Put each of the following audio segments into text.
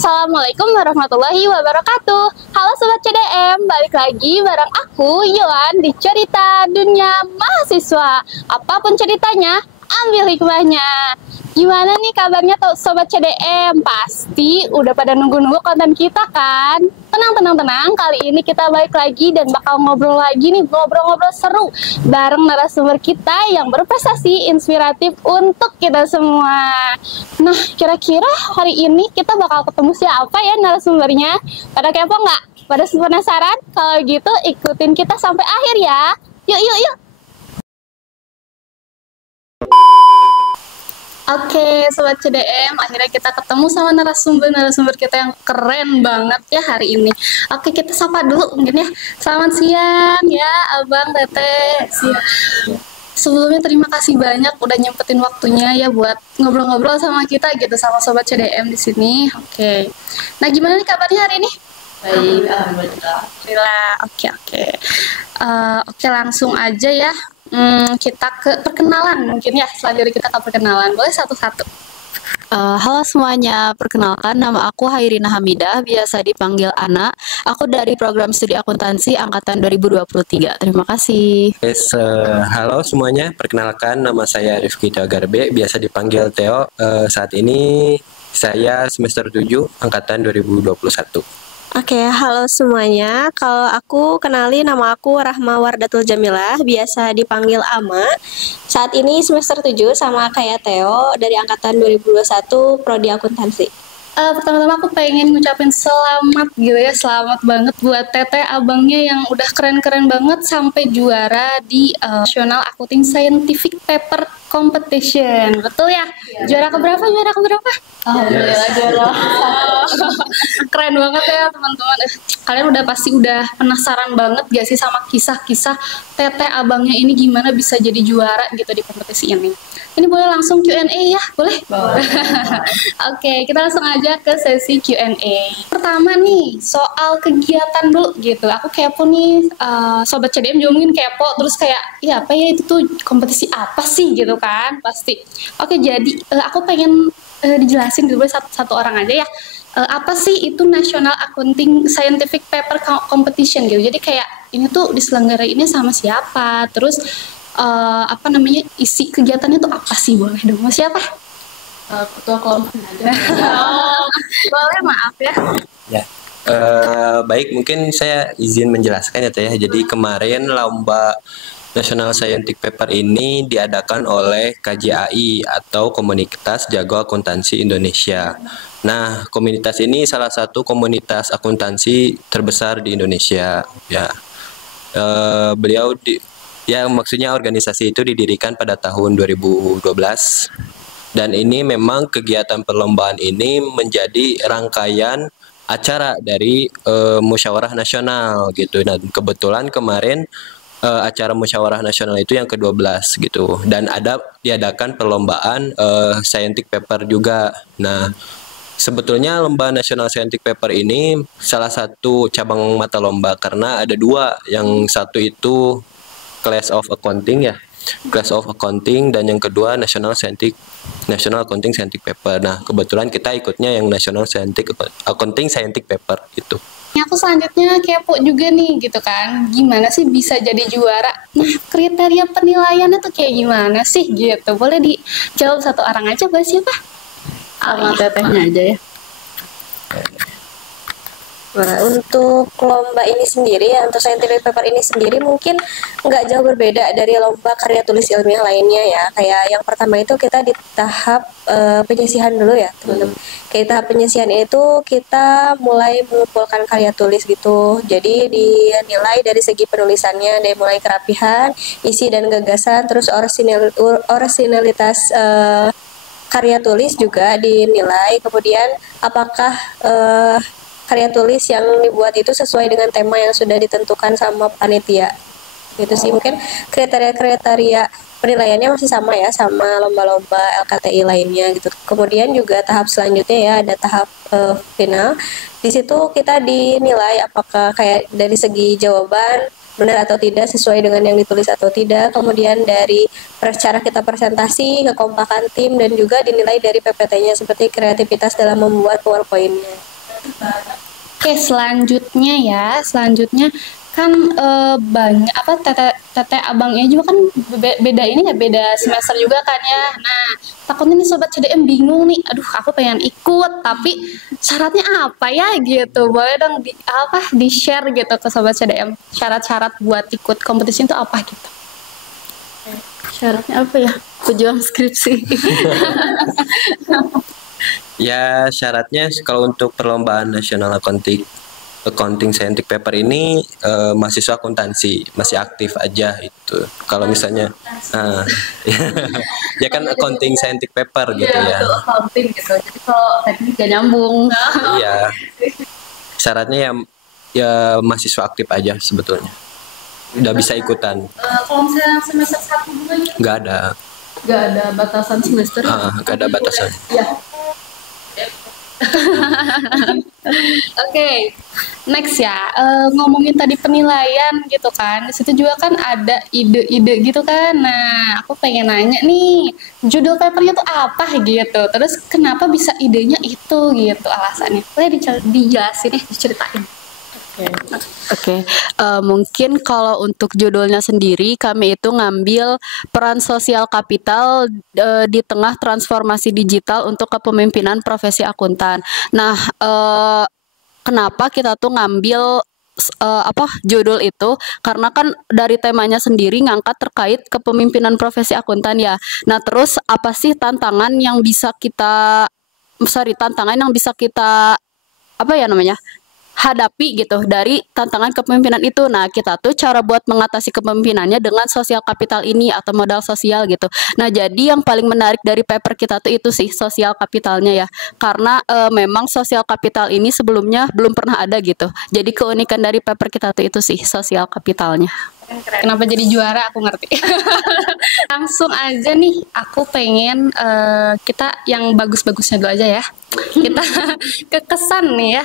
Assalamualaikum warahmatullahi wabarakatuh. Halo Sobat CDM, balik lagi bareng aku, Yohan, di Cerita Dunia Mahasiswa. Apapun ceritanya, ambil hikmahnya. Gimana nih kabarnya Sobat CDM? Pasti udah pada nunggu-nunggu konten kita kan? Tenang, kali ini kita balik lagi dan bakal ngobrol lagi nih, ngobrol-ngobrol seru bareng narasumber kita yang berprestasi inspiratif untuk kita semua. Nah, kira-kira hari ini kita bakal ketemu siapa ya narasumbernya? Pada kepo nggak? Pada penasaran? Kalau gitu ikutin kita sampai akhir ya. Yuk. Oke, Sobat CDM, akhirnya kita ketemu sama narasumber kita yang keren banget ya hari ini. Oke, kita sapa dulu mungkin ya. Selamat siang ya, Abang Tete. Sebelumnya terima kasih banyak udah nyempetin waktunya ya buat ngobrol-ngobrol sama kita gitu, sama Sobat CDM di sini. Oke. Nah, gimana nih kabarnya hari ini? Baik, alhamdulillah. Oke. Oke, langsung aja ya. Kita ke perkenalan mungkin ya. Selanjutnya kita ke perkenalan. Boleh satu-satu. Halo semuanya, perkenalkan nama aku Hairina Hamidah, biasa dipanggil Ana. Aku dari program studi akuntansi angkatan 2023. Terima kasih. Halo semuanya, perkenalkan nama saya Rifki Dagarbe, biasa dipanggil Theo. Saat ini saya semester 7 angkatan 2021. Oke, halo semuanya. Kalau aku kenali, nama aku Rahma Wardatul Jamilah, biasa dipanggil Ama. Saat ini semester 7 sama kayak Theo dari angkatan 2021 prodi akuntansi. Pertama-tama aku pengen ngucapin selamat gitu ya, selamat banget buat Tete abangnya yang udah keren-keren banget sampai juara di National Accounting Scientific Paper Competition. Betul ya? Juara keberapa? Alhamdulillah juara. Keren banget ya teman-teman. Kalian udah pasti udah penasaran banget gak sih sama kisah-kisah Tete abangnya ini gimana bisa jadi juara gitu di kompetisi ini. Ini boleh langsung Q&A ya? Boleh? Oke, kita langsung aja ke sesi Q&A. Pertama nih, soal kegiatan dulu gitu. Aku kepo nih, Sobat CDM juga mungkin kepo. Terus kayak, ya apa ya itu tuh kompetisi apa sih gitu kan? Pasti. Oke, jadi aku pengen dijelasin dulu satu orang aja ya. Apa sih itu National Accounting Scientific Paper Competition gitu. Jadi kayak ini tuh diselenggarainnya sama siapa? Terus isi kegiatannya tuh apa sih, boleh dong? Siapa? Ketua kelompok aja. Boleh, maaf ya. Ya, baik, mungkin saya izin menjelaskan ya Teh. Jadi kemarin lomba National Scientific Paper ini diadakan oleh KJAI atau Komunitas Jago Akuntansi Indonesia. Nah, komunitas ini salah satu komunitas akuntansi terbesar di Indonesia. Ya, maksudnya organisasi itu didirikan pada tahun 2012 dan ini memang kegiatan perlombaan ini menjadi rangkaian acara dari musyawarah nasional gitu. Dan kebetulan kemarin acara musyawarah nasional itu yang ke-12 gitu, dan diadakan perlombaan scientific paper juga. Nah, sebetulnya lomba National Scientific Paper ini salah satu cabang mata lomba karena ada dua, yang satu itu Class of Accounting ya, Class of Accounting, dan yang kedua National Accounting Scientific Paper. Nah, kebetulan kita ikutnya yang National Accounting Scientific Paper itu. Aku selanjutnya kepo juga nih gitu kan, gimana sih bisa jadi juara? Nah, kriteria penilaiannya tuh kayak gimana sih gitu? Boleh dijawab satu orang aja, boleh siapa? Sama tetehnya aja ya. Nah, untuk lomba ini sendiri ya, untuk scientific paper ini sendiri mungkin nggak jauh berbeda dari lomba karya tulis ilmiah lainnya ya. Kayak yang pertama itu kita di tahap penyisihan dulu ya teman-teman. Kayak tahap penyisihan itu kita mulai mengumpulkan karya tulis gitu. Jadi dinilai dari segi penulisannya, dari mulai kerapihan, isi dan gagasan, terus orisinalitas karya tulis juga dinilai. Kemudian apakah karya tulis yang dibuat itu sesuai dengan tema yang sudah ditentukan sama panitia. Gitu sih, mungkin kriteria penilaiannya masih sama ya sama lomba-lomba LKTI lainnya gitu. Kemudian juga tahap selanjutnya ya ada tahap final. Di situ kita dinilai apakah kayak dari segi jawaban benar atau tidak, sesuai dengan yang ditulis atau tidak. Kemudian dari cara kita presentasi, kekompakan tim, dan juga dinilai dari PPT-nya seperti kreativitas dalam membuat PowerPoint-nya. Oke, selanjutnya kan banyak apa tete abangnya juga kan beda ini ya, beda semester juga kan ya. Nah, takutnya nih sobat CDM bingung nih. Aduh, aku pengen ikut tapi syaratnya apa ya gitu. Boleh dong di-share gitu ke sobat CDM. Syarat-syarat buat ikut kompetisi itu apa gitu. Syaratnya apa ya? Pejuang skripsi. Ya, syaratnya kalau untuk perlombaan nasional accounting scientific paper ini mahasiswa akuntansi masih aktif aja itu. Kalau misalnya ya kan accounting scientific paper gitu ya. Betul, accounting gitu. Jadi kalau teknik gak nyambung. Iya. Syaratnya ya mahasiswa aktif aja sebetulnya. Udah bisa ikutan. Kalau misalnya semester 1 juga gitu. Nggak ada. Gak ada batasan semester. Nggak ada batasan. Ya. Oke, next ya, ngomongin tadi penilaian gitu kan, di situ juga kan ada ide-ide gitu kan. Nah, aku pengen nanya nih, judul papernya tuh apa gitu, terus kenapa bisa idenya itu gitu alasannya. Boleh dijelasin nih, diceritain. Oke, mungkin kalau untuk judulnya sendiri kami itu ngambil peran sosial kapital di tengah transformasi digital untuk kepemimpinan profesi akuntan. Nah, kenapa kita tuh ngambil judul itu? Karena kan dari temanya sendiri ngangkat terkait kepemimpinan profesi akuntan ya. Nah, terus apa sih tantangan yang bisa kita hadapi gitu dari tantangan kepemimpinan itu. Nah, kita tuh cara buat mengatasi kepemimpinannya dengan sosial kapital ini atau modal sosial gitu. Nah, jadi yang paling menarik dari paper kita tuh itu sih sosial kapitalnya ya. Karena memang sosial kapital ini sebelumnya belum pernah ada gitu. Jadi keunikan dari paper kita tuh itu sih sosial kapitalnya. Kenapa jadi juara aku ngerti. Langsung aja nih, aku pengen kita yang bagus-bagusnya dulu aja ya. Kita ke kesan nih ya,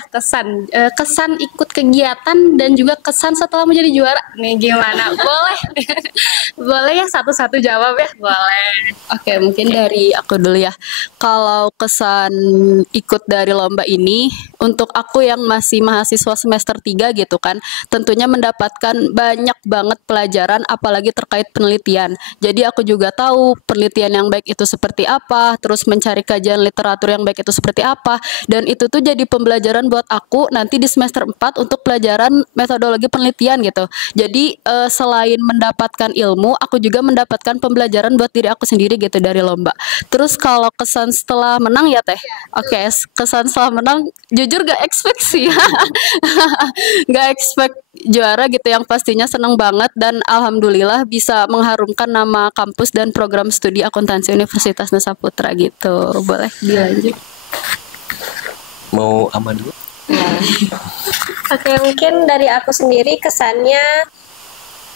kesan ikut kegiatan dan juga kesan setelah menjadi juara. Nih gimana? Boleh? Boleh ya satu-satu jawab ya? Boleh. Oke, mungkin dari aku dulu ya. Kalau kesan ikut dari lomba ini, untuk aku yang masih mahasiswa semester 3 gitu kan, tentunya mendapatkan banyak banget pelajaran apalagi terkait penelitian. Jadi aku juga tahu penelitian yang baik itu seperti apa, terus mencari kajian literatur yang baik itu seperti apa, dan itu tuh jadi pembelajaran buat aku nanti di semester 4 untuk pelajaran metodologi penelitian gitu. Jadi selain mendapatkan ilmu, aku juga mendapatkan pembelajaran buat diri aku sendiri gitu dari lomba. Terus kalau kesan setelah menang ya Teh. Oke, kesan setelah menang jujur gak expect sih. Gak expect juara gitu, yang pastinya seneng banget dan alhamdulillah bisa mengharumkan nama kampus dan program studi akuntansi Universitas Nusa Putra gitu. Boleh dilanjut. Mau Ama dulu? Oke, mungkin dari aku sendiri kesannya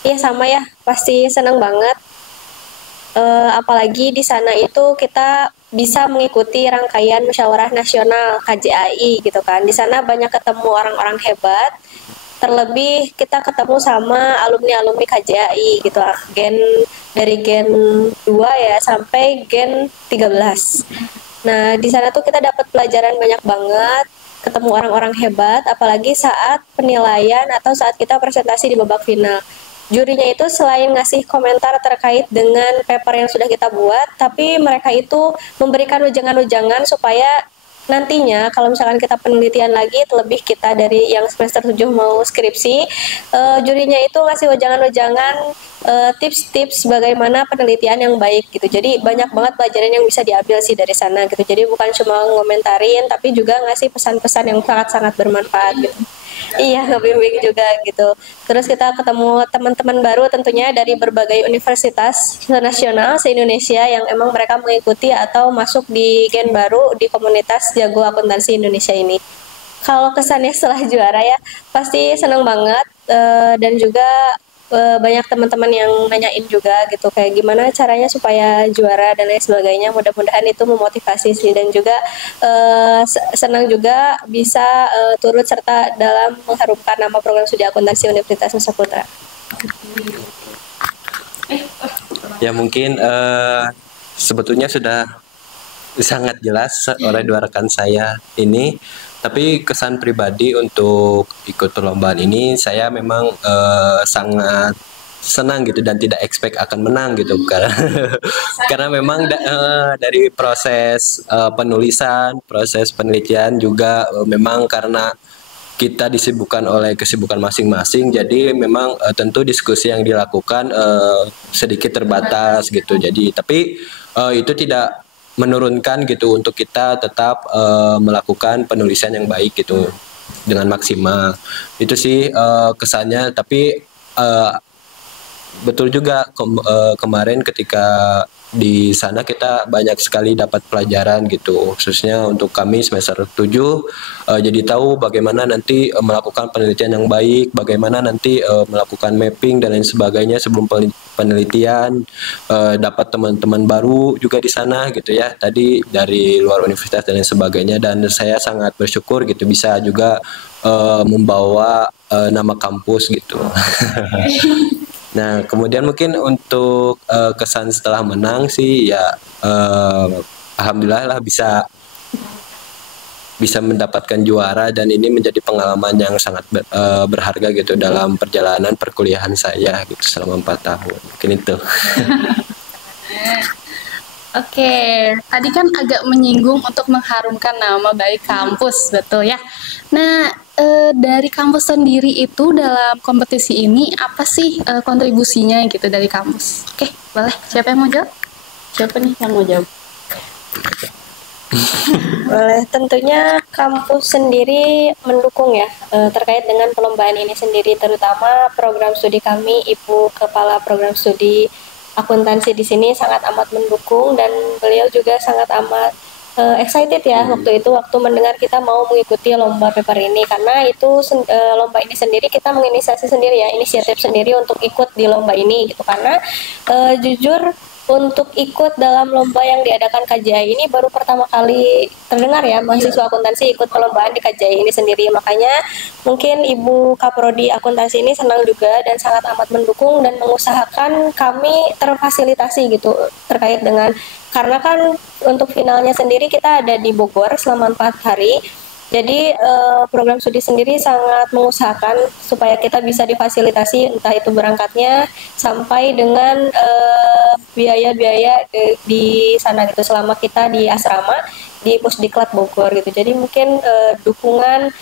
ya sama ya, pasti senang banget. Apalagi di sana itu kita bisa mengikuti rangkaian musyawarah nasional KJAI gitu kan. Di sana banyak ketemu orang-orang hebat. Terlebih kita ketemu sama alumni-alumni KJAI gitu, dari gen 2 ya sampai gen 13. Nah, di sana tuh kita dapat pelajaran banyak banget, ketemu orang-orang hebat, apalagi saat penilaian atau saat kita presentasi di babak final. Jurinya itu selain ngasih komentar terkait dengan paper yang sudah kita buat, tapi mereka itu memberikan wejangan-wejangan supaya nantinya kalau misalkan kita penelitian lagi, terlebih kita dari yang semester 7 mau skripsi, jurinya itu ngasih wejangan-wejangan, tips-tips bagaimana penelitian yang baik gitu. Jadi banyak banget pelajaran yang bisa diambil sih dari sana gitu. Jadi bukan cuma ngomentarin, tapi juga ngasih pesan-pesan yang sangat-sangat bermanfaat gitu. Iya, ngebimbing juga gitu. Terus kita ketemu teman-teman baru tentunya dari berbagai universitas nasional se-Indonesia yang emang mereka mengikuti atau masuk di gen baru di komunitas Jago Akuntansi Indonesia ini. Kalau kesannya setelah juara ya, pasti senang banget, dan juga banyak teman-teman yang nanyain juga gitu kayak gimana caranya supaya juara dan lain sebagainya. Mudah-mudahan itu memotivasi sih, dan juga senang juga bisa turut serta dalam mengharumkan nama program studi akuntansi Universitas Nusa Putra. Ya mungkin sebetulnya sudah sangat jelas oleh dua rekan saya ini Tapi kesan pribadi untuk ikut perlombaan ini, saya memang sangat senang gitu dan tidak expect akan menang gitu karena karena memang dari proses penulisan, proses penelitian juga memang karena kita disibukkan oleh kesibukan masing-masing, jadi memang tentu diskusi yang dilakukan sedikit terbatas gitu. Jadi tapi itu tidak menurunkan gitu untuk kita tetap melakukan penulisan yang baik gitu dengan maksimal. Itu sih kesannya. Tapi betul juga kemarin ketika di sana kita banyak sekali dapat pelajaran gitu, khususnya untuk kami semester 7 jadi tahu bagaimana nanti melakukan penelitian yang baik, bagaimana nanti melakukan mapping dan lain sebagainya sebelum penelitian, dapat teman-teman baru juga di sana gitu ya, tadi dari luar universitas dan lain sebagainya, dan saya sangat bersyukur gitu bisa juga membawa nama kampus gitu. Nah, kemudian mungkin untuk kesan setelah menang sih ya alhamdulillah lah bisa mendapatkan juara, dan ini menjadi pengalaman yang sangat berharga gitu dalam perjalanan perkuliahan saya gitu selama 4 tahun. Mungkin itu. Oke, tadi kan agak menyinggung untuk mengharumkan nama baik kampus, betul ya. Nah, dari kampus sendiri itu dalam kompetisi ini apa sih kontribusinya gitu dari kampus? Oke, boleh. Siapa yang mau jawab? Siapa nih yang mau jawab? Boleh, tentunya kampus sendiri mendukung ya terkait dengan perlombaan ini sendiri, terutama program studi kami, Ibu Kepala Program Studi Akuntansi di sini sangat amat mendukung, dan beliau juga sangat amat excited ya waktu mendengar kita mau mengikuti lomba paper ini, karena itu lomba ini sendiri kita menginisiasi sendiri ya, inisiatif sendiri untuk ikut di lomba ini gitu, karena jujur untuk ikut dalam lomba yang diadakan KJI ini baru pertama kali terdengar ya, mahasiswa akuntansi ikut perlombaan di KJI ini sendiri. Makanya mungkin Ibu Kaprodi Akuntansi ini senang juga dan sangat amat mendukung dan mengusahakan kami terfasilitasi gitu terkait dengan, karena kan untuk finalnya sendiri kita ada di Bogor selama 4 hari. Jadi program studi sendiri sangat mengusahakan supaya kita bisa difasilitasi, entah itu berangkatnya sampai dengan biaya-biaya di sana gitu selama kita di asrama di Pusdiklat Bogor gitu. Jadi mungkin dukungan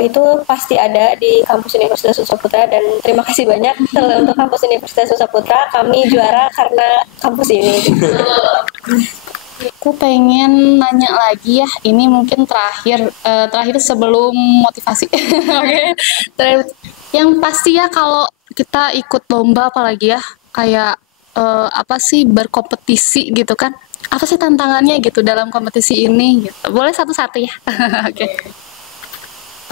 itu pasti ada di kampus Universitas Susah Putra, dan terima kasih banyak untuk kampus Universitas Susah Putra, kami juara karena kampus ini. Aku pengen nanya lagi ya, ini mungkin terakhir sebelum motivasi. Oke. Yang pasti ya kalau kita ikut lomba apalagi ya, kayak apa sih berkompetisi gitu kan? Apa sih tantangannya gitu dalam kompetisi ini gitu? Boleh satu-satu ya. Oke.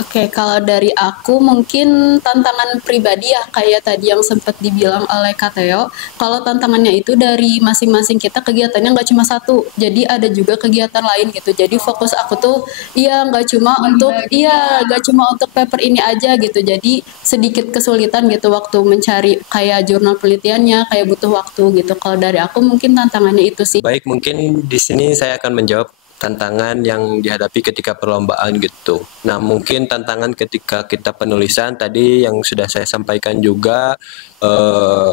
Oke, kalau dari aku mungkin tantangan pribadi ya kayak tadi yang sempat dibilang oleh Kak Theo. Kalau tantangannya itu dari masing-masing kita kegiatannya nggak cuma satu, jadi ada juga kegiatan lain gitu. Jadi fokus aku tuh nggak cuma untuk paper ini aja gitu. Jadi sedikit kesulitan gitu waktu mencari kayak jurnal penelitiannya, kayak butuh waktu gitu. Kalau dari aku mungkin tantangannya itu sih. Baik, mungkin di sini saya akan menjawab tantangan yang dihadapi ketika perlombaan gitu. Nah, mungkin tantangan ketika kita penulisan tadi yang sudah saya sampaikan juga,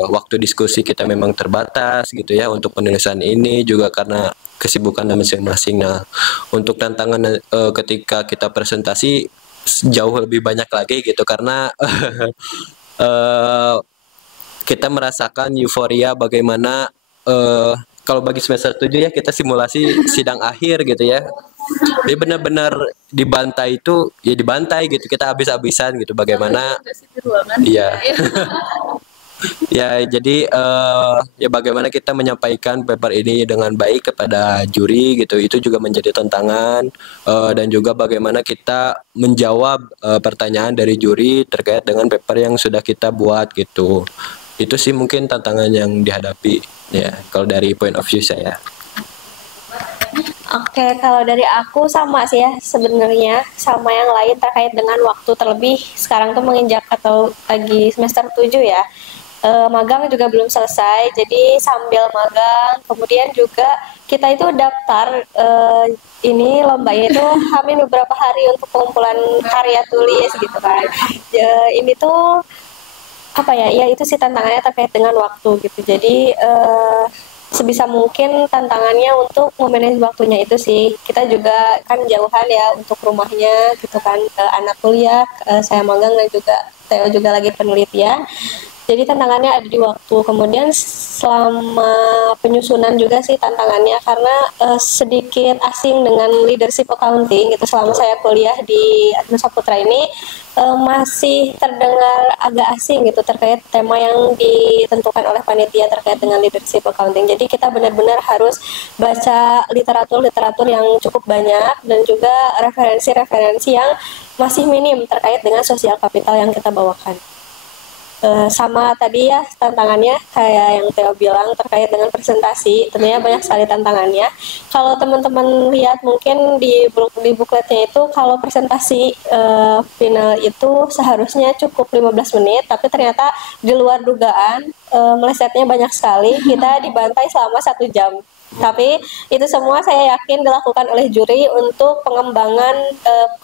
waktu diskusi kita memang terbatas gitu ya untuk penulisan ini juga karena kesibukan masing-masing. Nah, untuk tantangan ketika kita presentasi jauh lebih banyak lagi gitu karena kita merasakan euforia bagaimana kalau bagi semester 7 ya kita simulasi sidang akhir gitu ya. Jadi benar-benar dibantai itu ya dibantai gitu, kita habis-habisan gitu bagaimana iya. Ya jadi ya bagaimana kita menyampaikan paper ini dengan baik kepada juri gitu, itu juga menjadi tantangan, dan juga bagaimana kita menjawab pertanyaan dari juri terkait dengan paper yang sudah kita buat gitu. Itu sih mungkin tantangan yang dihadapi ya kalau dari point of view saya. Oke, kalau dari aku sama sih ya sebenarnya sama yang lain terkait dengan waktu, terlebih sekarang tuh menginjak atau lagi semester 7 ya. magang juga belum selesai, jadi sambil magang, kemudian juga kita itu daftar ini lomba ini tuh hamil beberapa hari untuk pengumpulan karya tulis gitu kan. Ini tuh apa ya? Ya itu sih tantangannya terkait dengan waktu gitu. Jadi sebisa mungkin tantangannya untuk memanage waktunya itu sih. Kita juga kan jauhan ya untuk rumahnya gitu kan. Anak kuliah, saya magang dan juga Theo juga lagi penelitian. Jadi tantangannya ada di waktu. Kemudian selama penyusunan juga sih tantangannya karena sedikit asing dengan leadership accounting gitu. Selama saya kuliah di Atma Saputra ini masih terdengar agak asing gitu terkait tema yang ditentukan oleh panitia terkait dengan leadership accounting. Jadi kita benar-benar harus baca literatur-literatur yang cukup banyak dan juga referensi-referensi yang masih minim terkait dengan sosial kapital yang kita bawakan. Sama tadi ya tantangannya kayak yang Theo bilang terkait dengan presentasi, tentunya banyak sekali tantangannya. Kalau teman-teman lihat mungkin di bukletnya itu kalau presentasi final itu seharusnya cukup 15 menit, tapi ternyata di luar dugaan melesetnya banyak sekali, kita dibantai selama 1 jam. Tapi itu semua saya yakin dilakukan oleh juri untuk pengembangan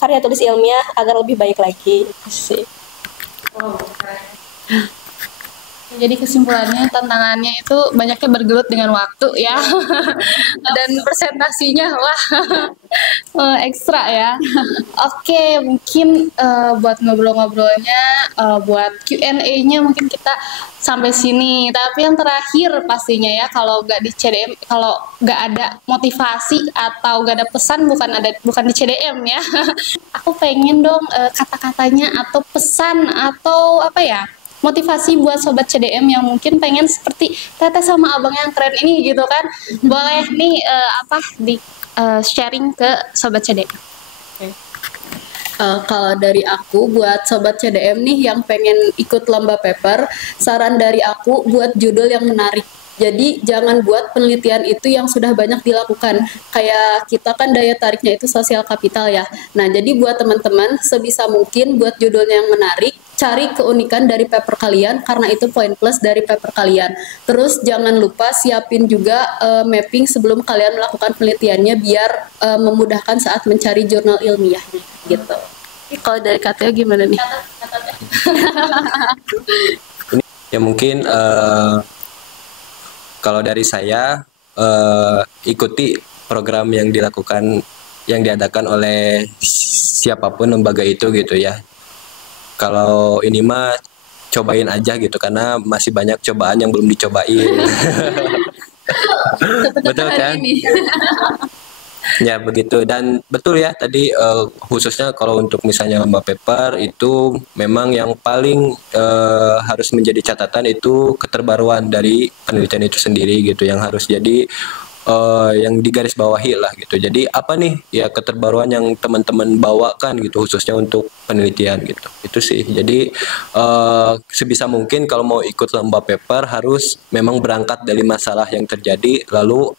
karya tulis ilmiah agar lebih baik lagi. Itu sih. Wow, keren. Jadi kesimpulannya tantangannya itu banyaknya bergelut dengan waktu ya. Dan presentasinya wah ekstra ya. Oke, mungkin buat ngobrol-ngobrolnya, buat Q&A-nya mungkin kita sampai sini. Tapi yang terakhir pastinya ya, kalau nggak di CDM, kalau nggak ada motivasi atau nggak ada pesan, bukan di CDM ya. Aku pengen dong kata-katanya atau pesan atau apa ya, motivasi buat sobat CDM yang mungkin pengen seperti Teteh sama abang yang keren ini gitu kan. Boleh nih sharing ke sobat CDM. Kalau dari aku buat sobat CDM nih yang pengen ikut lomba paper, saran dari aku buat judul yang menarik. Jadi jangan buat penelitian itu yang sudah banyak dilakukan. Kayak kita kan daya tariknya itu sosial kapital ya. Nah, jadi buat teman-teman sebisa mungkin buat judulnya yang menarik, cari keunikan dari paper kalian karena itu poin plus dari paper kalian. Terus jangan lupa siapin juga mapping sebelum kalian melakukan penelitiannya biar memudahkan saat mencari jurnal ilmiahnya gitu. Kalau dari Kateo gimana nih? Ya mungkin kalau dari saya ikuti program yang diadakan oleh siapapun lembaga itu gitu ya. Kalau ini mah cobain aja gitu karena masih banyak cobaan yang belum dicobain. Betul kan? Ya begitu, dan betul ya tadi khususnya kalau untuk misalnya lomba paper itu memang yang paling harus menjadi catatan itu keterbaruan dari penelitian itu sendiri gitu yang harus jadi yang digarisbawahi lah gitu. Jadi apa nih ya keterbaruan yang teman-teman bawakan gitu khususnya untuk penelitian gitu. Itu sih. Jadi sebisa mungkin kalau mau ikut lomba paper harus memang berangkat dari masalah yang terjadi lalu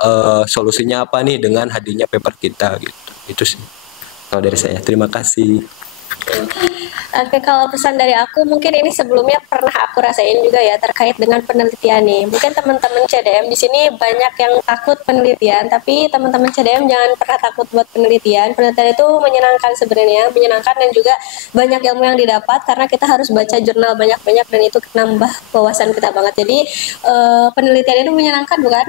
solusinya apa nih dengan hadirnya paper kita gitu. Itu sih. Kalau dari saya. Terima kasih. Oke, kalau pesan dari aku mungkin ini sebelumnya pernah aku rasain juga ya terkait dengan penelitian nih. Mungkin teman-teman CDM di sini banyak yang takut penelitian, tapi teman-teman CDM jangan pernah takut buat penelitian. Penelitian itu menyenangkan sebenarnya, menyenangkan dan juga banyak ilmu yang didapat karena kita harus baca jurnal banyak-banyak dan itu nambah wawasan kita banget. Jadi penelitian itu menyenangkan bukan?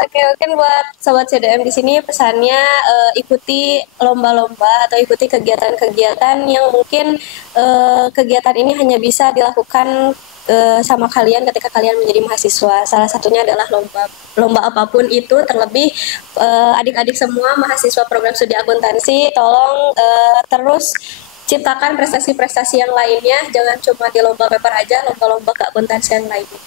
Oke, mungkin buat sobat CDM di sini pesannya ikuti lomba-lomba atau ikuti kegiatan-kegiatan yang mungkin kegiatan ini hanya bisa dilakukan sama kalian ketika kalian menjadi mahasiswa. Salah satunya adalah lomba apapun itu, terlebih adik-adik semua mahasiswa program studi akuntansi, tolong terus ciptakan prestasi-prestasi yang lainnya, jangan cuma di lomba paper aja, lomba-lomba keakuntansian lainnya.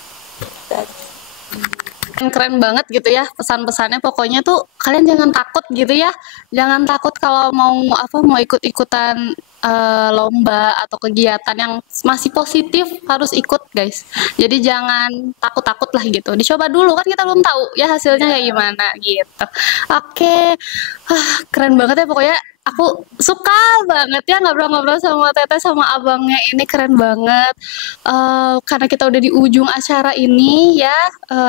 Keren banget gitu ya pesan-pesannya, pokoknya tuh kalian jangan takut gitu ya, jangan takut kalau mau ikut-ikutan lomba atau kegiatan yang masih positif harus ikut guys. Jadi jangan takut-takut lah gitu, dicoba dulu kan kita belum tahu ya hasilnya kayak gimana gitu. Oke. Keren banget ya pokoknya aku suka banget ya ngobrol-ngobrol sama Teteh sama abangnya ini keren banget. Karena kita udah di ujung acara ini ya,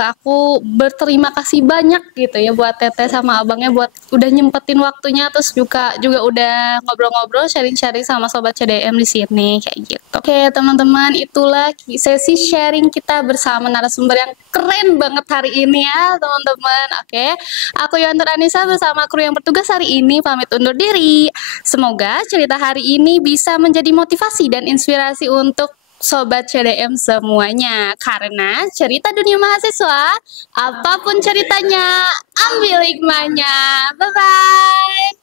aku berterima kasih banyak gitu ya buat Teteh sama abangnya buat udah nyempetin waktunya terus juga udah ngobrol-ngobrol sharing-sharing sama sobat CDM di sini kayak gitu. Oke, teman-teman, itulah sesi sharing kita bersama narasumber yang keren banget hari ini ya, teman-teman. Oke. Aku Yontur Anissa bersama kru yang bertugas hari ini pamit undur diri. Semoga cerita hari ini bisa menjadi motivasi dan inspirasi untuk Sobat CDM semuanya. Karena cerita dunia mahasiswa, apapun ceritanya, ambil hikmahnya. Bye-bye.